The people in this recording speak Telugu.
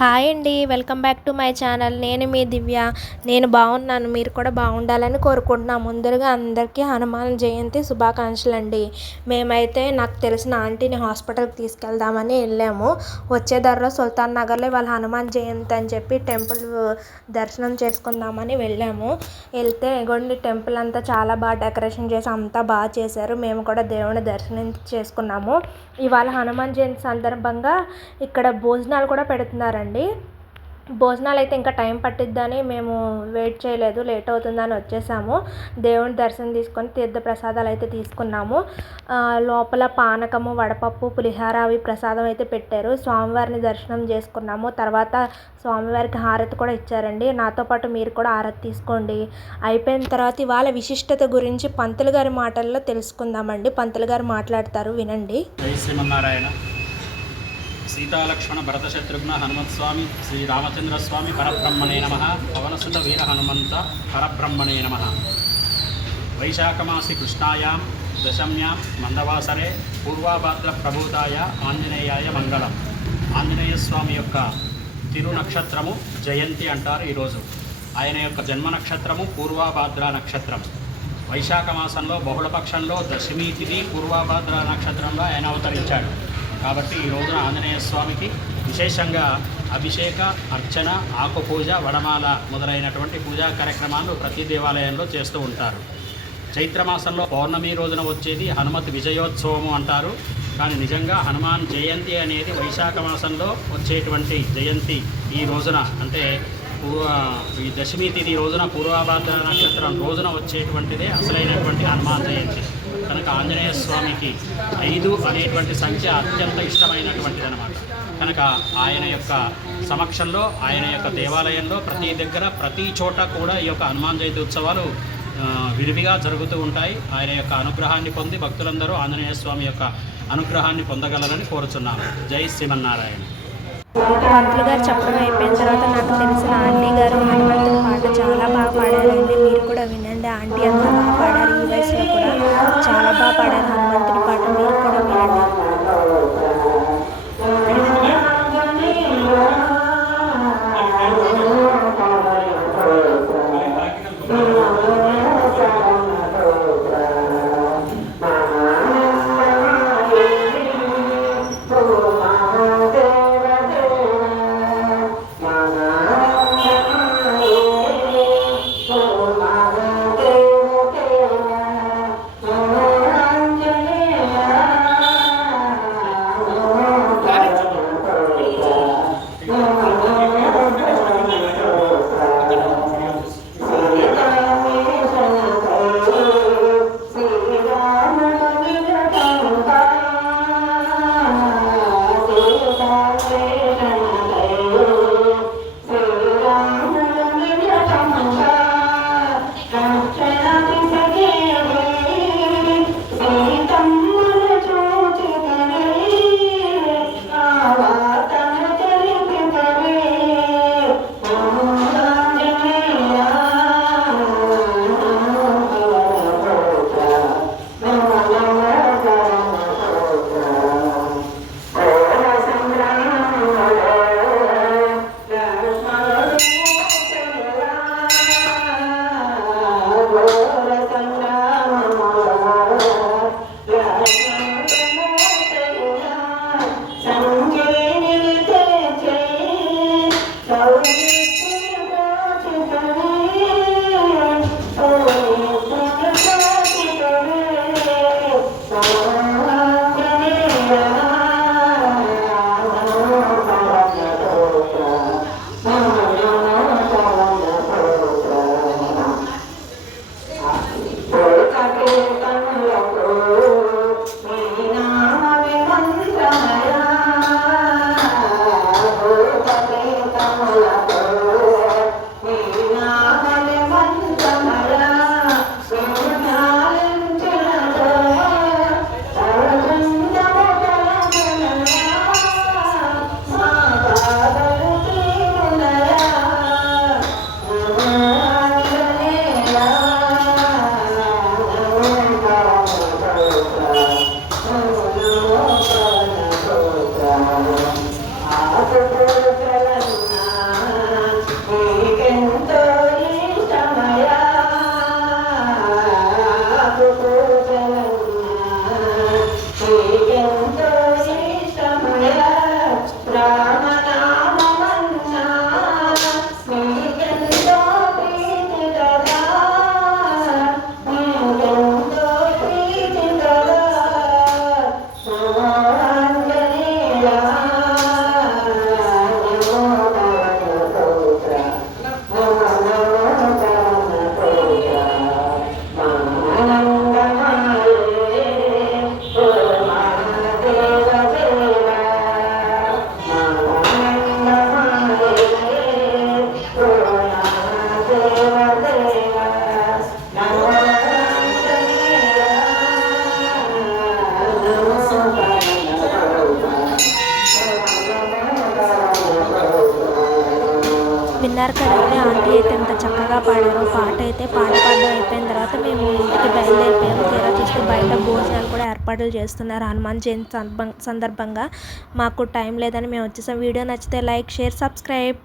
హాయ్ అండి welcome back to my channel. నేను మీ దివ్య. నేను బాగున్నాను. మీరు కూడా బాగుండాలని కోరుకుంటున్నాను ముందరగా అందరికీ హనుమాన్ జయంతి శుభాకాంక్షలు అండి. మేమైతే నాకు తెలిసిన ఆంటీని హాస్పిటల్కి తీసుకెళ్దామని వెళ్ళాము. వచ్చే ధరలో సుల్తాన్ నగర్లో వాళ్ళ హనుమాన్ జయంతి అని చెప్పి టెంపుల్ దర్శనం చేసుకుందామని వెళ్ళాము. వెళ్తే ఇగోండి టెంపుల్ అంతా చాలా బాగా డెకరేషన్ చేసి అంతా బాగా చేశారు. మేము కూడా దేవుని దర్శనం చేసుకున్నాము. ఇవాళ హనుమాన్ జయంతి సందర్భంగా ఇక్కడ భోజనాలు కూడా పెడుతున్నారండి భోజనాలు అయితే ఇంకా టైం పట్టిద్దని మేము వెయిట్ చేయలేదు లేట్ అవుతుందని వచ్చేసాము. దేవుని దర్శనం తీసుకొని తీర్థ ప్రసాదాలు అయితే తీసుకున్నాము లోపల పానకము వడపప్పు పులిహార అవి ప్రసాదం అయితే పెట్టారు. స్వామివారిని దర్శనం చేసుకున్నాము. తర్వాత స్వామివారికి హారతి కూడా ఇచ్చారండి. నాతో పాటు మీరు కూడా హారతి తీసుకోండి. అయిపోయిన తర్వాత ఇవాళ విశిష్టత గురించి పంతులు గారి మాటల్లో తెలుసుకుందామండి. పంతులు గారు మాట్లాడతారు వినండి. శ్రీమన్నారాయణ. సీతాలక్ష్మణ భరత శత్రుఘ్న హనుమత్స్వామి శ్రీ రామచంద్రస్వామి పరబ్రహ్మణే నమ. పవనసుత వీర హనుమంత పరబ్రహ్మణే నమ. వైశాఖమాసి కృష్ణాయాం దశమ్యాం మందవాసరే పూర్వాభాద్ర ప్రభూతాయ ఆంజనేయాయ మంగళం. ఆంజనేయ స్వామి యొక్క తిరునక్షత్రము జయంతి అంటారు ఈరోజు. ఆయన యొక్క జన్మ నక్షత్రము పూర్వాభాద్ర నక్షత్రం. వైశాఖ మాసంలో బహుళపక్షంలో దశమి తిథి పూర్వాభాద్ర నక్షత్రంలో ఆయన అవతరించాడు. కాబట్టి ఈ రోజున ఆంజనేయ స్వామికి విశేషంగా అభిషేక అర్చన ఆకుపూజ వడమాల మొదలైనటువంటి పూజా కార్యక్రమాలు ప్రతి దేవాలయంలో చేస్తూ ఉంటారు. చైత్రమాసంలో పౌర్ణమి రోజున వచ్చేది హనుమత్ విజయోత్సవము అంటారు. కానీ నిజంగా హనుమాన్ జయంతి అనేది వైశాఖ మాసంలో వచ్చేటువంటి జయంతి ఈ రోజున. అంటే పూర్వ ఈ దశమి తిథి రోజున పూర్వాభాద్ర నక్షత్రం రోజున వచ్చేటువంటిదే అసలైనటువంటి హనుమాన్ జయంతి. కనుక ఆంజనేయ స్వామికి ఐదు అనేటువంటి సంఖ్య అత్యంత ఇష్టమైనటువంటిది అనమాట కనుక ఆయన యొక్క సమక్షంలో ఆయన యొక్క దేవాలయంలో ప్రతి దగ్గర ప్రతి చోట కూడా ఈ యొక్క హనుమాన్ జయంతి ఉత్సవాలు విరివిగా జరుగుతూ ఉంటాయి. ఆయన యొక్క అనుగ్రహాన్ని పొంది భక్తులందరూ ఆంజనేయ స్వామి యొక్క అనుగ్రహాన్ని పొందగలరని కోరుచున్నాను. జై శ్రీమన్నారాయణ. మంత్రులు గారు చెప్పడం అయిపోయిన తర్వాత నాకు తెలిసిన ఆంటీ గారు హనుమంతుడి పాట చాలా బాగా పాడారండి. మీరు ఆంటీ అంతా బాగా పాడారు. ఈ వయసులో కూడా చాలా బాగా పాడారు. హనుమంతుడి పాట మీరు కూడా వినండి విన్నారు అయితే ఆంటీ అయితే ఎంత చక్కగా పాడారో పాట అయితే పాట పాడడం అయిపోయిన తర్వాత మేము ఇంటికి బయలుదేరిపోయాము తీరా చూస్తే బయట భోజనాలు కూడా ఏర్పాట్లు చేస్తున్నారు హనుమాన్ జయంతి సందర్భంగా. మాకు టైం లేదని మేము వచ్చేసాం. వీడియో నచ్చితే లైక్ షేర్ సబ్స్క్రైబ్.